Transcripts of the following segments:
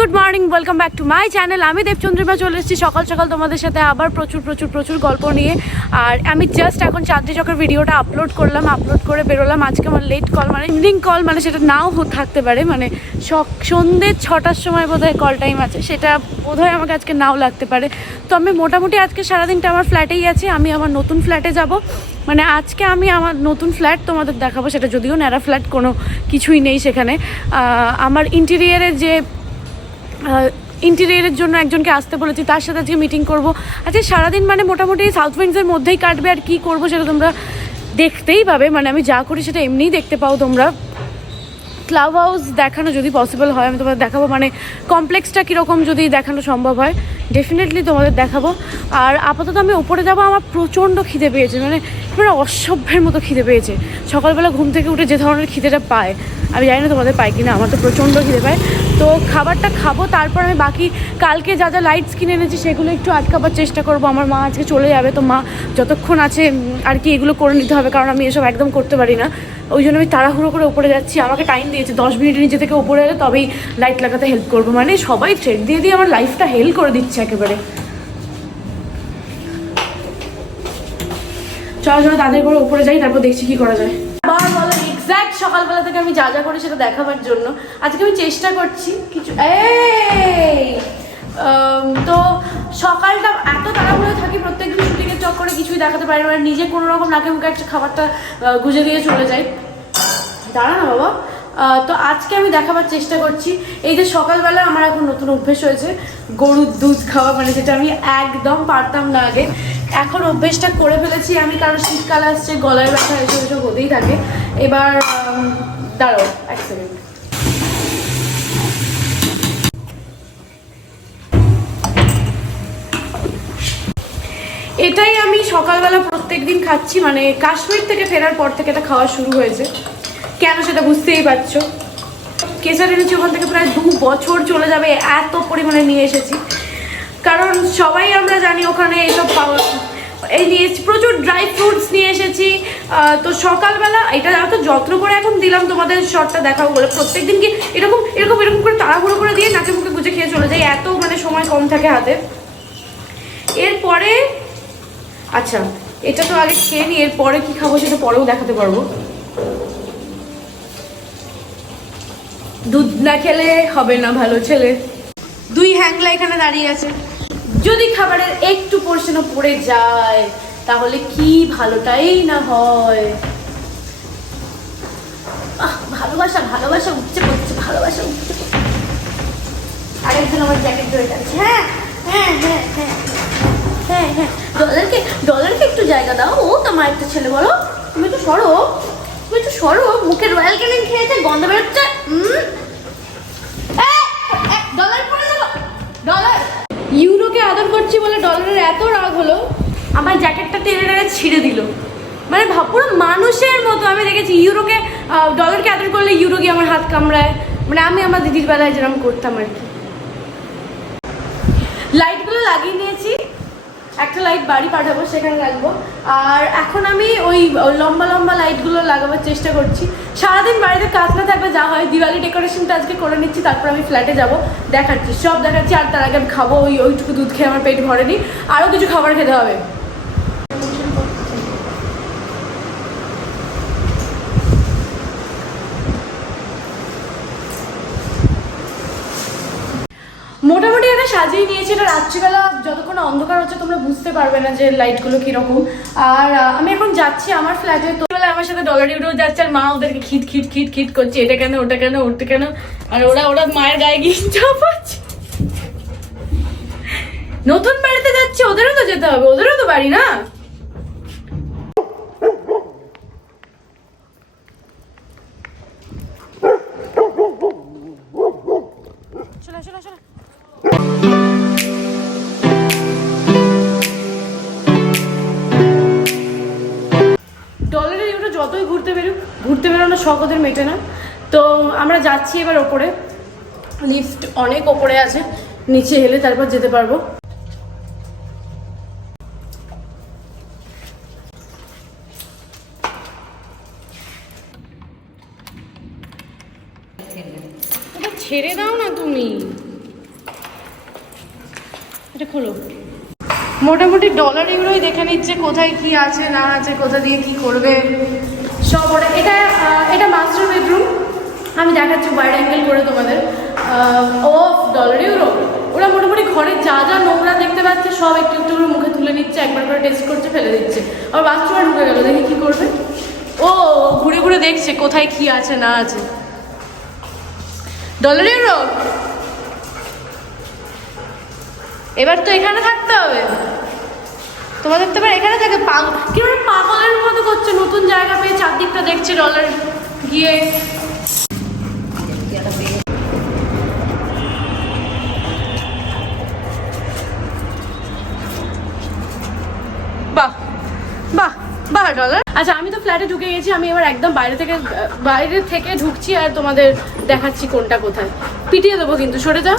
Good morning, welcome back to my channel. আমি দেবচন্দ্রিমা চলে এসেছি সকাল সকাল তোমাদের সাথে আবার প্রচুর গল্প নিয়ে। আর আমি জাস্ট এখন চাঁদনি চকের ভিডিওটা আপলোড করলাম, আপলোড করে বেরোলাম। আজকে আমার লেট কল, মানে ইভিনিং কল, মানে সেটা নাও থাকতে পারে, মানে সন্ধ্যে 6টার সময় বোধহয় কল টাইম আছে, সেটা বোধহয় আমাকে আজকে নাও লাগতে পারে। তো আমি মোটামুটি আজকে সারাদিনটা আমার ফ্ল্যাটেই আছি। আমি আমার নতুন ফ্ল্যাটে যাব, মানে আজকে আমি আমার নতুন ফ্ল্যাট তোমাদের দেখাবো। সেটা যদিও ন্যাড়া ফ্ল্যাট, কোনো কিছুই নেই সেখানে। আমার ইন্টেরিয়ারের জন্য একজনকে আসতে বলেছি, তার সাথে আজকে মিটিং করব। আজকে সারাদিন মানে মোটামুটি সাউথ উইন্ডসের মধ্যেই কাটবে। আর কি করব সেটা তোমরা দেখতেই পাবে, মানে আমি যা করি সেটা এমনিই দেখতে পাও তোমরা। ক্লাব হাউস দেখানো যদি পসিবল হয় আমি তোমাদের দেখাবো, মানে কমপ্লেক্সটা কীরকম যদি দেখানো সম্ভব হয় ডেফিনেটলি তোমাদের দেখাবো। আর আপাতত আমি ওপরে যাবো। আমার প্রচণ্ড খিদে পেয়েছে, মানে অসভ্যের মতো খিদে পেয়েছে। সকালবেলা ঘুম থেকে উঠে যে ধরনের খিদেটা পায় আমি জানি না তোমাদের পাই কিনা, আমার তো প্রচণ্ড খিদে পায়। তো খাবারটা খাবো, তারপর আমি বাকি কালকে যা যা লাইটস কিনে এনেছি সেগুলো একটু আটকাবার চেষ্টা করবো। আমার মা আজকে চলে যাবে, তো মা যতক্ষণ আছে আর কি এগুলো করে নিতে হবে, কারণ আমি এসব একদম করতে পারি না। ওই জন্য আমি তাড়াহুড়ো করে উপরে যাচ্ছি। আমাকে টাইম দিয়েছে 10 মিনিট নিচে থেকে উপরে এলে তবেই লাইট লাগাতে হেল্প করবো। মানে সবাই থ্রেড দিয়ে দিয়ে আমার লাইফটা হেল্প করে দিচ্ছে একেবারে। চলো তাদের করে উপরে যাই, তারপর দেখছি কি করা যায়। আবার বলো এক্স্যাক্ট সকালবেলা থেকে আমি যা যা করি সেটা দেখাবার জন্য আজকে আমি চেষ্টা করছি কিছু। তো সকালটা এত তাড়াহুড়ো থাকি প্রত্যেকদিন শুটিংয়ের চক্করে, কিছুই দেখাতে পারি না। মানে নিজে কোনো রকম নাকে মুখে একটা খাবারটা গুজে দিয়ে চলে যাই। দাঁড়া না বাবা। তো আজকে আমি দেখাবার চেষ্টা করছি। এই যে সকালবেলা আমার এখন নতুন অভ্যেস হয়েছে গরুর দুধ খাওয়া, মানে যেটা আমি একদম পারতাম না আগে, এখন অভ্যেসটা করে ফেলেছি আমি। কারণ শীতকাল আসছে, গলায় ব্যথা এসব হতেই থাকে। এবার দাঁড়াও এক সেকেন্ড। এটাই আমি সকালবেলা প্রত্যেক দিন খাচ্ছি, মানে কাশ্মীর থেকে ফেরার পর থেকে এটা খাওয়া শুরু হয়েছে। কেন সেটা বুঝতেই পারছো। কেসার এনেছি ওখান থেকে প্রায় 2 বছর চলে যাবে, এত পরিমাণে নিয়ে এসেছি। কারণ সবাই আমরা জানি ওখানে এসব পাওয়া, এই নিয়ে প্রচুর ড্রাই ফ্রুটস নিয়ে এসেছি। তো সকালবেলা এটা এত যত্ন করে এখন দিলাম তোমাদের শর্টটা দেখাবো বলে। প্রত্যেক দিন কি এরকম এরকম এরকম করে তাড়াহুড়ো করে দিয়ে নাকে মুখে গুজে খেয়ে চলে যাই, এত মানে সময় কম থাকে হাতে। এরপরে আচ্ছা এটা তো আগে খেয়ে নিই, এরপরে কি খাবো সেটা পরেও দেখাতে পারবো। দুধ না খেলে হবে না ভালো ছেলে। 2 হ্যাংলা এখানে দাঁড়িয়ে আছে, যদি খাবারের একটু পোর্শনও পড়ে যায় তাহলে কি ভালোটাই না হয়। ভালোবাসা ভালোবাসা উঠছে পড়ছে, ভালোবাসা উঠছে পড়ছে। আরেকজন আমার জ্যাকেট ধরে যাচ্ছে। হ্যাঁ হ্যাঁ হ্যাঁ হ্যাঁ হ্যাঁ হ্যাঁ ডলারকে একটু জায়গা দাও। ও তোমার একটা ছেলে, বলো তুমি একটু সরো, তুমি একটু সরো। মুখে রয়্যাল ক্যানিং খেয়েছে, গন্ধ বেরোচ্ছে। ডলার পড়ে যাবো। ডলার ইউরোকে আদর করছি বলে ডলারের এত রাগ হলো, আমার জ্যাকেটটা টেনে টেনে ছিঁড়ে দিল। মানে পুরো মানুষের মতো আমি দেখেছি ইউরোকে, ডলারকে আদর করলে ইউরো গিয়ে আমার হাত কামড়ায়। মানে আমি আমার দিদির বেলায় যেরকম করতাম আর কি। লাইটগুলো লাগিয়ে নিয়েছি, একটা লাইট বাড়ি পাঠাবো সেখানে রাখবো। আর এখন আমি ওই লম্বা লম্বা লাইটগুলো লাগাবার চেষ্টা করছি। সারাদিন বাড়িতে কাজ না থাকলে যা হয়, দিওয়ালি ডেকোরেশনটা আজকে করে নিচ্ছি, তারপর আমি ফ্ল্যাটে যাব, দেখাচ্ছি সব দেখাচ্ছি। আর তার আগে আমি খাবো, ওইটুকু দুধ খেয়ে আমার পেট ভরেনি, আরও কিছু খাবার খেতে হবে। মোটামুটি এটা সাজিয়ে নিয়েছি। এটা রাত্রিবেলা যতক্ষণ অন্ধকার হচ্ছে তোমরা বুঝতে পারবে না যে লাইটগুলো কীরকম। আর আমি এখন যাচ্ছি আমার ফ্ল্যাটে। তো আমার সাথে ডলার ইউরো যাচ্ছে, আর মা ওদেরকে খিট খিট খিট খিট করছে, এটা কেন ওটা কেন ওটা কেন। আর ওরা মায়ের গায়ে গিয়ে চাপাচ্ছে। নতুন বাড়িতে যাচ্ছে, ওদেরও তো যেতে হবে, ওদেরও তো বাড়ি না। চলো চলো চলো। ডলারের ইউরো যতই ঘুরতে বেরোনো শখ ওদের মেটে না। তো আমরা যাচ্ছি এবার ওপরে, লিফট অনেক ওপরে আছে, নিচে এলে তারপর যেতে পারবো। ছেড়ে দাও না তুমি। এটা খোলো। মোটামুটি ডলার এগুলোই দেখে নিচ্ছে কোথায় কি আছে না আছে, কোথা দিয়ে কি করবে সব ওরা। এটা মাস্টার বেডরুম, আমি দেখাচ্ছি বাইরে অ্যাঙ্গেল করে তোমাদের। ও ডলার ইউরো ওরা মোটামুটি ঘরে যা যা নোংরা দেখতে পাচ্ছে সব একটু একটু করে মুখে তুলে নিচ্ছে, একবার করে টেস্ট করছে, ফেলে দিচ্ছে। আর বাথরুমে ঢুকে গেল, দেখি কি করবে। ও ঘুরে ঘুরে দেখছে কোথায় কি আছে না আছে। ডলার ইউরো এবার তো এখানে থাকতে হবে তোমাদের, তো এবার এখানে থাকে। কিভাবে পাগলের মতো করছে, নতুন জায়গা পেয়ে চারদিকটা দেখছে ডলার গিয়ে। বাহ বাহ বাহ ডলার। আচ্ছা আমি তো ফ্ল্যাটে ঢুকে গেছি, আমি এবার একদম বাইরে থেকে ঢুকছি আর তোমাদের দেখাচ্ছি কোনটা কোথায়। পিটিয়ে দেবো কিন্তু, সরে যা।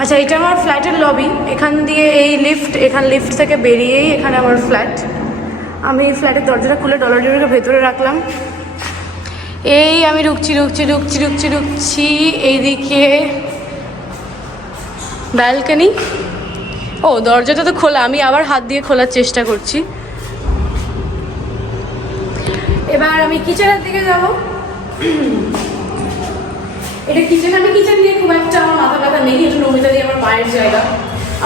আচ্ছা এটা আমার ফ্ল্যাটের লবি, এখান দিয়ে এই লিফট থেকে বেরিয়েই এখানে আমার ফ্ল্যাট। আমি ফ্ল্যাটের দরজাটা খুলে ডলার ইউরোকে ভেতরে রাখলাম। এই আমি ঢুকছি এইদিকে ব্যালকনি। ও দরজাটা তো খোলা, আমি আবার হাত দিয়ে খোলার চেষ্টা করছি। এবার আমি কিচেনের দিকে যাব। এটা কিচেন, আমি কিচেন দিয়ে খুব একটা আমার মাথা ব্যথা নেই, এটা নমিতা দিয়ে আমার মায়ের জায়গা।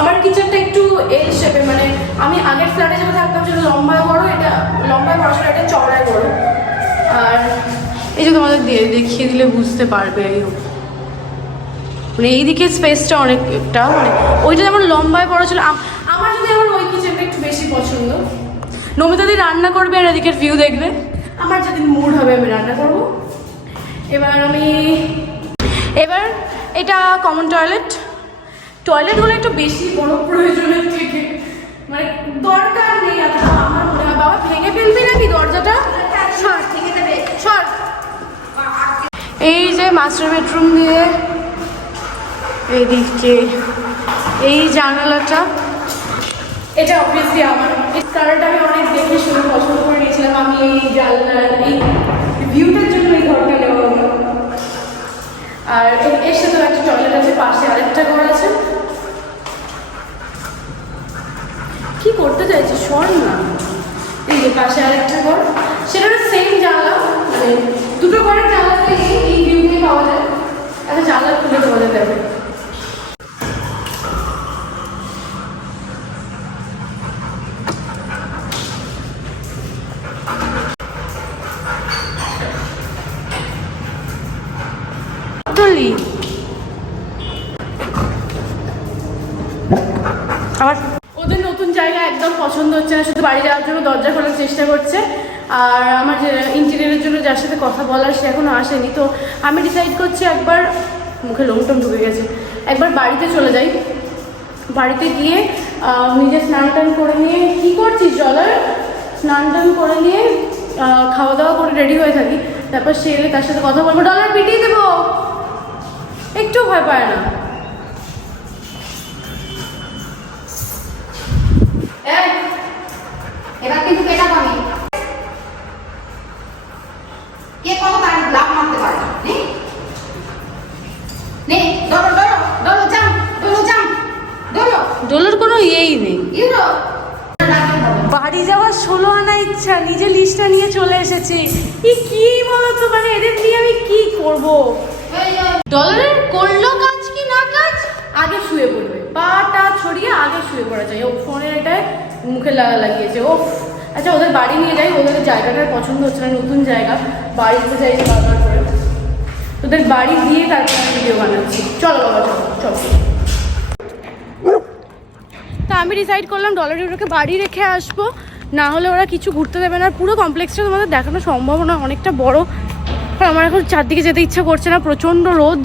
আমার কিচেনটা একটু এল শেপের, মানে আমি আগের ফ্ল্যাটে যেটা থাকতাম সেটা লম্বায় বড়, এটা লম্বায় বড়, এটা চওড়ায় বড়। আর এই যে তোমাদের দেখিয়ে দিলে বুঝতে পারবে, মানে এইদিকে স্পেসটা অনেকটা, মানে ওইটা যেমন লম্বায় বড় ছিল। আমার যদি আমার ওই কিচেনটা একটু বেশি পছন্দ। নমিতা দিয়ে রান্না করবে আর এদিকের ভিউ দেখবে। আমার যেদিন মুড হবে আমি রান্না করবো। এবার এটা কমন টয়লেটগুলো একটু বেশি বড় প্রয়োজনের থেকে, মানে দরকার নেই এতটা আমার মনে হয়। বাবা ভেঙে ফেলবি নাকি দরজাটা? সর। এই যে মাস্টার বেডরুম দিয়ে এইদিকে এই জানালাটা, এটা অবভিয়াসলি আমার। এই কালারটা আমি অনেক দেখে শুনে পছন্দ করে নিয়েছিলাম। আমি এই জানলার এই ভিউটার জন্য এই ঘরটা নেওয়া হলো। আর এর সাথেও একটা টয়লেট আছে, পাশে আরেকটা ঘর আছে। কি করতে চাইছি সর না। এই যে পাশে আরেকটা ঘর, সেটারও সেম জানলা, মানে দুটো ঘরের জানলাতে এই ভিউগুলি পাওয়া যায়। একটা জানলা খুলে দেওয়া যেতে হবে। আমার ওদের নতুন জায়গা একদম পছন্দ হচ্ছে না, শুধু বাড়ি যাওয়ার জন্য দরজা খোলার চেষ্টা করছে। আর আমার যে ইন্টেরিয়রের জন্য যার সাথে কথা বলার সে এখনো আসেনি। তো আমি ডিসাইড করছি একবার, মুখে লোমটম ঢুকে গেছে, একবার বাড়িতে চলে যাই। বাড়িতে গিয়ে নিজে স্নান টান করে নিয়ে, কী করছিস ডলার, স্নান টান করে নিয়ে খাওয়া দাওয়া করে রেডি হয়ে থাকি। তারপর সে এলে তার সাথে কথা বলবো। ডলার পিটিয়ে দেবো, একটু ভয় পায় না। এবার কিন্তু কেটা পাবি, কে কত তার লাভ মারতে পারে নে দৌড়ো দৌড়ো দৌড়ো জাম দৌড়ো। ডলার কোনো ইয়েই নেই। বাড়ি যাওয়ার 16 আনা ইচ্ছা, নিজে লিস্টটা নিয়ে চলে এসেছে। কি বলতো, মানে এদের নিয়ে আমি কি করব? ডলারের করলো কাজ কি না কাজ, আগে শুয়ে পড়বে, পাটা ছড়িয়ে আগে শুয়ে পড়া যায়। ও ফোনের এটায় মুখে লাগিয়েছে। ও আচ্ছা ওদের বাড়ি নিয়ে যাই, ওদের জায়গাটার পছন্দ হচ্ছে না, নতুন জায়গা, বাড়িতে যাই বারবার করে। তোদের বাড়ি গিয়ে তারপর ভিডিও বানাচ্ছি। চলো বাবা চলো। তা আমি ডিসাইড করলাম ডলার ইউরোকে বাড়ি রেখে আসবো, না হলে ওরা কিছু ঘুরতে দেবে না। পুরো কমপ্লেক্সটা তোমাদের দেখানো সম্ভব না, অনেকটা বড়। আর আমার এখন চারদিকে যেতে ইচ্ছা করছে না, প্রচণ্ড রোদ।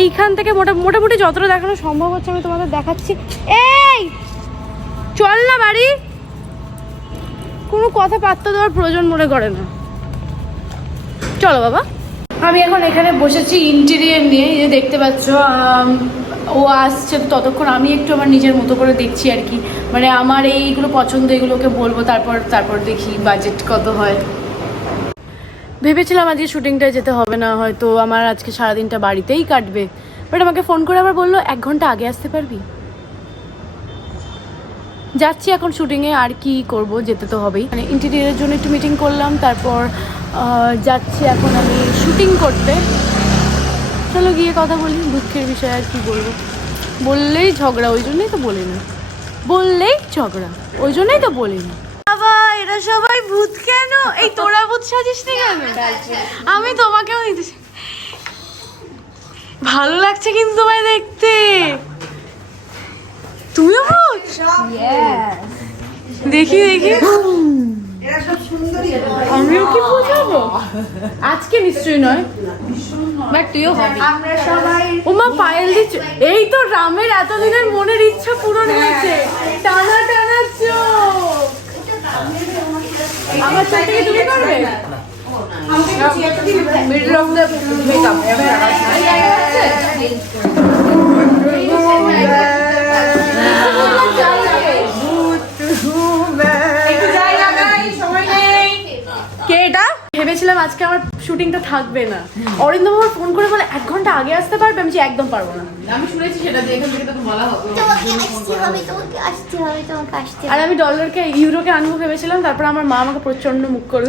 এইখান থেকে মোটামুটি যতটা দেখানো সম্ভব হচ্ছে আমি তোমাদের দেখাচ্ছি। এই চল না বাড়ি, কোনো কথা পাত্তা দেওয়ার প্রয়োজন মনে করে না। চলো বাবা। আমি এখন এখানে বসেছি ইন্টেরিয়র নিয়ে, এই যে দেখতে পাচ্ছ। ও আসছে ততক্ষণ আমি একটু আমার নিজের মতো করে দেখছি আর কি, মানে আমার এইগুলো পছন্দ, এগুলোকে বলবো। তারপর দেখি বাজেট কত হয়। ভেবেছিলাম আজকে শুটিংটায় যেতে হবে না, হয়তো আমার আজকে সারাদিনটা বাড়িতেই কাটবে। বাট আমাকে ফোন করে আবার বললো 1 ঘন্টা আগে আসতে পারবি। যাচ্ছি এখন শুটিংয়ে, আর কি করব, যেতে তো হবেই। মানে ইন্টেরিয়রের জন্য একটু মিটিং করলাম, তারপর যাচ্ছি এখন আমি শুটিং করতে। চলো গিয়ে কথা বলি। দুঃখের বিষয়, আর কি বলবো, বললেই ঝগড়া, ওই জন্যই তো বলি না, বললেই ঝগড়া, ওই জন্যই তো বলি না। বাবা এরা সবাই ভূত কেন? এই তোরা ভূত সাজিস নি কেন? আমি তোমাকেও নিতে ভালো লাগছে কিন্তু তোমায় দেখতে। তুমিও ভূত? দেখি দেখি, আমিও কি ভূত হবো? আজকে নিশ্চয়ই নয়, বাট তুইও হবি। ওমা পায়েল দিচ্ছ, এই তো রামের এতদিনের মনের ইচ্ছা পূরণ হয়েছে। টানা টানা চোখ, আমার চোখ থেকে তুমি করবে? মিডল অফ দ্য মেকআপ কে এটা? ভেবেছিলাম আজকে আমার শুটিংটা থাকবে না। অরিন্দম আমার ফোন করে বলে 1 ঘন্টা আগে আসতে পারবে, আমি একদম পারবো না। আমি শুনেছি সেটা, যে এখান থেকে তোকে বলা হবে আর আমি ডলারকে ইউরোকে আনবো ভেবেছিলাম, তারপর আমার মা আমাকে প্রচন্ড মুখ করে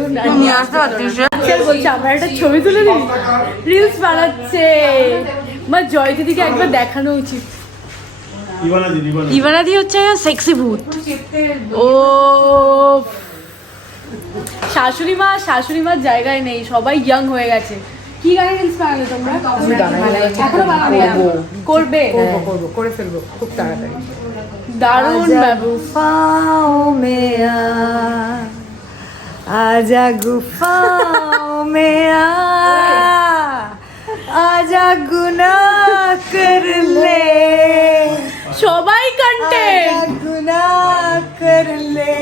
বলছে আমার একটা ছবি তুলে দিবি, রিলস বানাচ্ছে। মা জয় দিদিকে একবার দেখানো উচিত। ইভানাদি হচ্ছে সেক্সি ভূত। ও শাশুড়ি মার জায়গায় নেই, সবাই ইয়াং হয়ে গেছে। কি গানে রিলস বানালে তোমরা? এখনো বানাবে? করবে? করবো, করে ফেলবো খুব তাড়াতাড়ি। দারুণ गुफाओं में आजा गुफाओं में आजा गुनाह कर ले, সবাই কন্টেন্ট। गुनाह कर ले।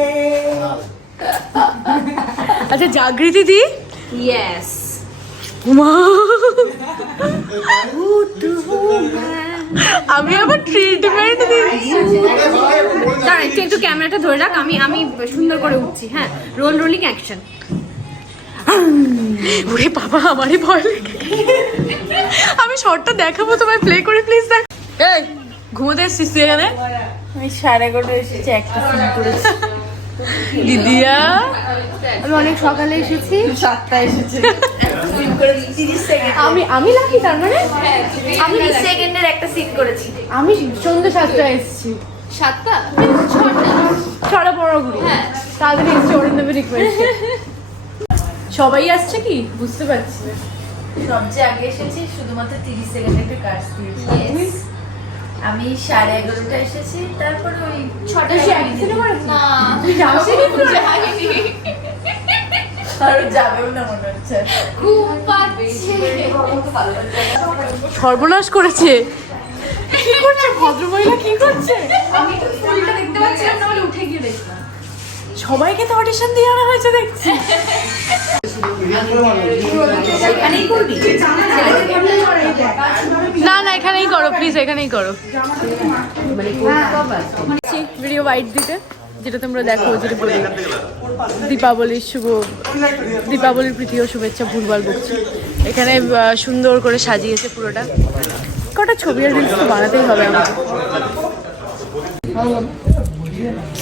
আচ্ছা জাগৃতি দি, यस আমি আবার ট্রিটমেন্ট দিচ্ছি। দাঁড়া একটু ক্যামেরাটা ধরে রাখ, আমি সুন্দর করে উঠছি। হ্যাঁ, রোলিং অ্যাকশন। ওরে বাবা আমারই ভয় লাগে। আমি শর্টটা দেখাবো তোমায়, প্লে করে প্লিজ দেখ। এই ঘুমোতে এসেছিস তুই এখানে? আমি 11:30 এসেছি, একটা ফোন করেছি। দিদিয়া আমি অনেক সকালে এসেছি। 7টায় এসেছি, সিন করেছি 30 সেকেন্ড। আমি লাকি, তার মানে আমি 30 সেকেন্ডের একটা সিন করেছি। আমি সন্ধ্যে 7টায় এসেছি। 7টা 6টা 15 ঘুরি, তাড়াতাড়ি এসেছি অরিন্দমের রিকোয়েস্টে। সবাই আসছে কি বুঝতে পারছি না। সবচেয়ে আগে এসেছি, শুধুমাত্র 30 সেকেন্ডের একটা কাজ দিয়েছি। আমি 11:30 এসেছি, তারপর ওই 6টা না তুই যাসনি তো? আর যাবেও না মনে হচ্ছে। খুব পাচ্ছে। সর্বনাশ করেছে। কি করছে ভদ্রমহিলা, কি করছে? আমি তো ফুলটা দেখতে পাচ্ছিলাম না বলে উঠে গিয়ে দেখলাম। সবাইকে তো অডিশন দিয়ে আনা হয়েছে দেখছি। এখানেই করবি? না না এখানেই করো প্লিজ, এখানেই করো। ভিডিও বাইট দিতে, যেটা তোমরা দেখো, যেটা বলি দীপাবলির দীপাবলির প্রীতি ও শুভেচ্ছা, ভুলভাল বকছি। এখানে সুন্দর করে সাজিয়েছে পুরোটা। কটা ছবি আর রিলস তো বানাতেই হবে আমাকে।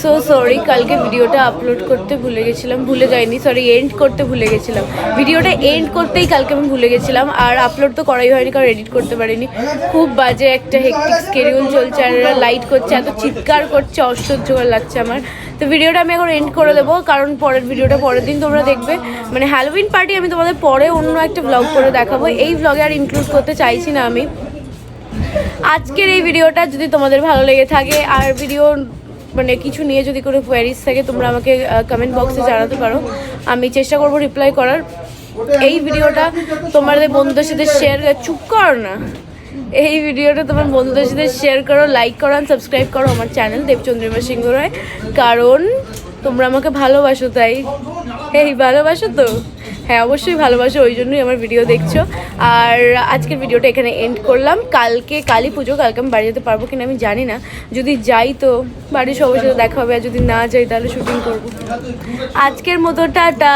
সো সরি, কালকে ভিডিওটা আপলোড করতে ভুলে গেছিলাম, ভুলে যাইনি, সরি এন্ড করতে ভুলে গেছিলাম। ভিডিওটা এন্ড করতেই কালকে আমি ভুলে গেছিলাম, আর আপলোড তো করাই হয়নি কারণ এডিট করতে পারিনি। খুব বাজে একটা হেক্টিক স্কেডিউল চলছে, আর এরা লাইট করছে, এত চিৎকার করছে, অসহ্যকর লাগছে আমার। তো ভিডিওটা আমি এখন এন্ড করে দেবো, কারণ পরের ভিডিওটা পরের দিন তোমরা দেখবে। মানে হ্যালোউইন পার্টি আমি তোমাদের পরে অন্য একটা ব্লগ করে দেখাবো, এই ব্লগে আর ইনক্লুড করতে চাইছি না আমি। আজকের এই ভিডিওটা যদি তোমাদের ভালো লেগে থাকে, আর ভিডিও মানে কিছু নিয়ে যদি কোনো কোয়ারিজ থাকে, তোমরা আমাকে কমেন্ট বক্সে জানাতে পারো, আমি চেষ্টা করবো রিপ্লাই করার। এই ভিডিওটা তোমাদের বন্ধুদের সাথে শেয়ার, চুপ কর না, এই ভিডিওটা তোমার বন্ধুদের সাথে শেয়ার করো, লাইক করো, সাবস্ক্রাইব করো আমার চ্যানেল দেবচন্দ্রিমা সিংহ রায়, কারণ তোমরা আমাকে ভালোবাসো, তাই এই ভালোবাসো তো? হ্যাঁ অবশ্যই ভালোবাসো, ওই জন্যই আমার ভিডিও দেখছো। আর আজকের ভিডিওটা এখানে এন্ড করলাম। কালকে কালী পুজো, কালকে আমি বাড়ি যেতে পারবো কিনা আমি জানি না। যদি যাই তো বাড়ির সবার সাথে দেখা হবে, আর যদি না যাই তাহলে শুটিং করবো। আজকের মতো টাটা।